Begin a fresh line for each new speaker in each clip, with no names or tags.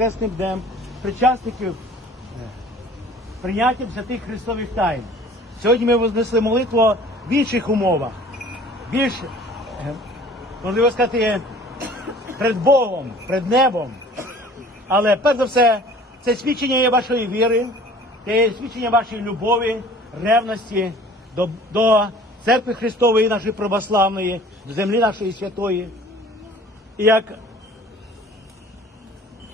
Хресним днем причасників е, прийняттям святих Христових тайн. Сьогодні ми вознесли молитву в інших умовах, більш, е, можливо сказати, перед Богом, перед небом. Але перш за все, це свідчення є вашої віри, це є свідчення вашої любові, ревності до, до церкви Христової, нашої православної, до землі нашої святої. І як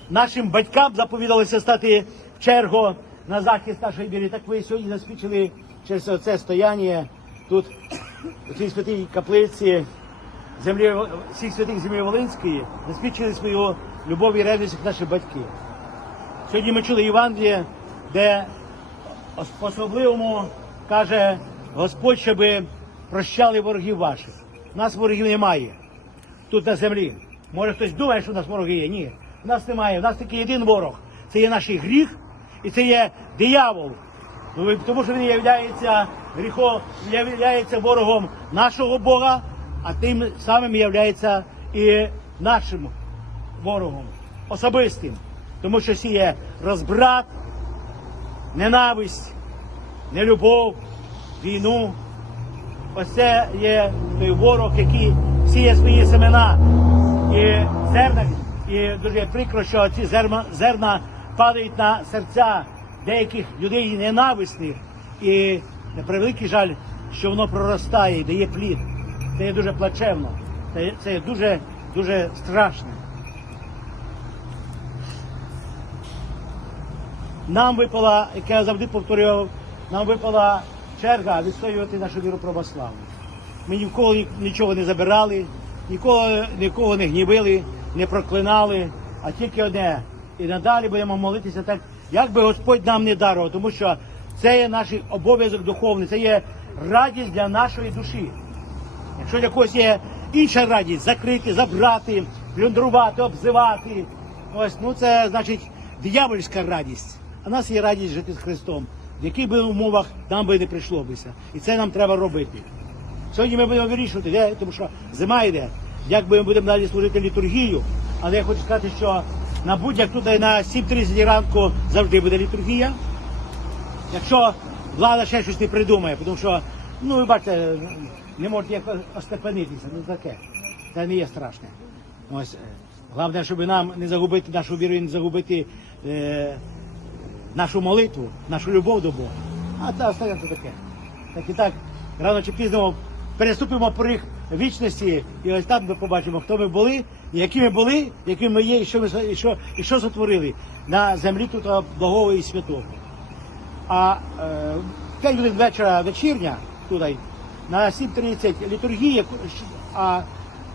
нашим батькам заповідалося стати в чергу на захист нашої віри. Так ви сьогодні засвідчили через це стояння тут, у цій святій каплиці землі всіх святих землі Волинської, засвідчили свою любов і ревність наші батьки. Сьогодні ми чули Євангеліє, де по-особливому каже Господь, щоб прощали ворогів ваших. У нас ворогів немає тут на землі. Може хтось думає, що у нас вороги є. Ні, у нас немає. У нас тільки один ворог. Це є наш гріх і це є диявол. Ну, Тому що він є гріхом, є ворогом нашого Бога, а тим самим є і нашим ворогом, особистим. Тому що сіє розбрат, ненависть, нелюбов, війну. Ось це є той ворог, який сіє свої семена і зерна. І дуже прикро, що ці зерна, зерна падають на серця деяких людей ненависних. І на превеликий жаль, що воно проростає і дає плід. Це є дуже плачевно. Це, є- дуже, дуже страшно. Нам випала, як я завжди повторював, нам випала черга відстоювати нашу віру православну. Ми ні в кого нічого не забирали, нікого, нікого не гнівили, не проклинали, а тільки одне. І надалі будемо молитися так, як би Господь нам не дарував, тому що це є наш обов'язок духовний, це є радість для нашої душі. Якщо для когось є інша радість, закрити, забрати, плюндрувати, обзивати, ось ну це значить диявольська радість. А нас є радість жити з Христом, в яких би умовах нам би не прийшло бися. І це нам треба робити. Сьогодні ми будемо вирішувати, де, тому що зима йде, як би ми будемо далі служити літургію. Але я хочу сказати, що на будь-як тут на 7.30 ранку завжди буде літургія. Якщо влада ще щось не придумає, тому що, ну ви бачите, не можуть як остепенитися, ну таке. Це не є страшне. Ось, е, головне, щоб нам не загубити нашу віру і не загубити е, нашу молитву, нашу любов до Бога. А це остальне таке. Так і так, рано чи пізно переступимо поріг вічності, і ось там ми побачимо, хто ми були, які ми були, які ми є, і що ми і що, і що сотворили на землі тут благого і святого. А е, в п'ять годин вечора вечірня туди, на 7.30 літургія, а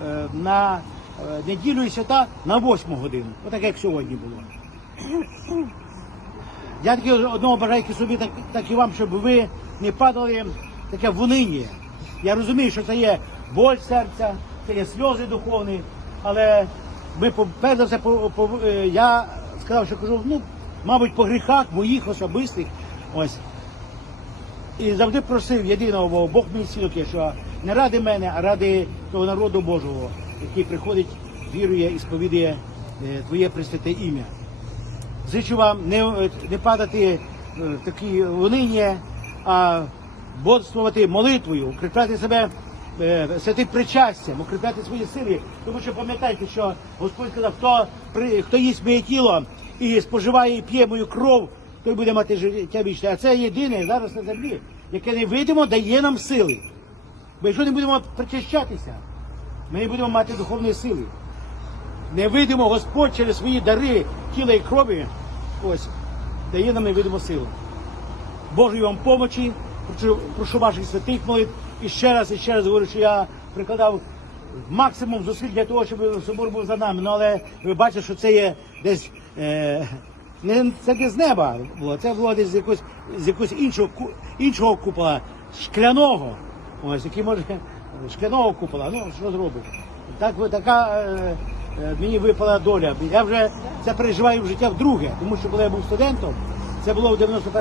е, на е, неділю і свята на 8 годину. Отак як сьогодні було. Я таки одного бажаю собі, так, так і вам, щоб ви не падали таке в униння. Я розумію, що це є боль серця, це є сльози духовні, але ми перш за все по, по, е, я сказав, що кажу, ну, мабуть, по гріхах моїх особистих. Ось. І завжди просив єдиного Бога, Бог мій свідок є, що не ради мене, а ради того народу Божого, який приходить, вірує і сповідує е, Твоє пресвяте ім'я. Зичу вам не, не падати е, в такі униння, а бодствувати молитвою, укріпляти себе святим причастям, укріпляти свої сили. Тому що пам'ятайте, що Господь сказав, хто, при, хто їсть моє тіло і споживає і п'є мою кров, той буде мати життя вічне. А це єдине зараз на землі, яке невидимо дає нам сили. Бо якщо не будемо причащатися, ми не будемо мати духовної сили невидимо Господь через свої дари тіла і крові, ось, дає нам невидиму силу. Божої вам помочі, прошу, ваших святих молитв. І ще раз, і ще раз говорю, що я прикладав максимум зусиль для того, щоб собор був за нами. Ну, але ви бачите, що це є десь. Е, не, це не з неба було, це було десь з якогось, з якогось іншого, іншого купола, шкляного. Ось, який може шкляного купола, ну що зробиш? Так, така е, е, мені випала доля. Я вже це переживаю в життя вдруге, тому що коли я був студентом, це було в 91